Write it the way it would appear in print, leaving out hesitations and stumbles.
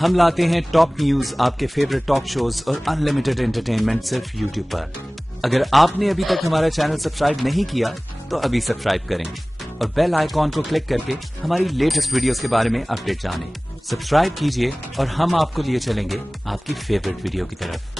हम लाते हैं top news, आपके फेवरेट टॉक शोज और अनलिमिटेड एंटरटेनमेंट सिर्फ यूट्यूब पर। अगर आपने अभी तक हमारा चैनल सब्सक्राइब नहीं किया तो अभी सब्सक्राइब करें और बेल आइकॉन को क्लिक करके हमारी लेटेस्ट वीडियोस के बारे में अपडेट जानें। सब्सक्राइब कीजिए और हम आपको लिए चलेंगे आपकी फेवरेट वीडियो की तरफ।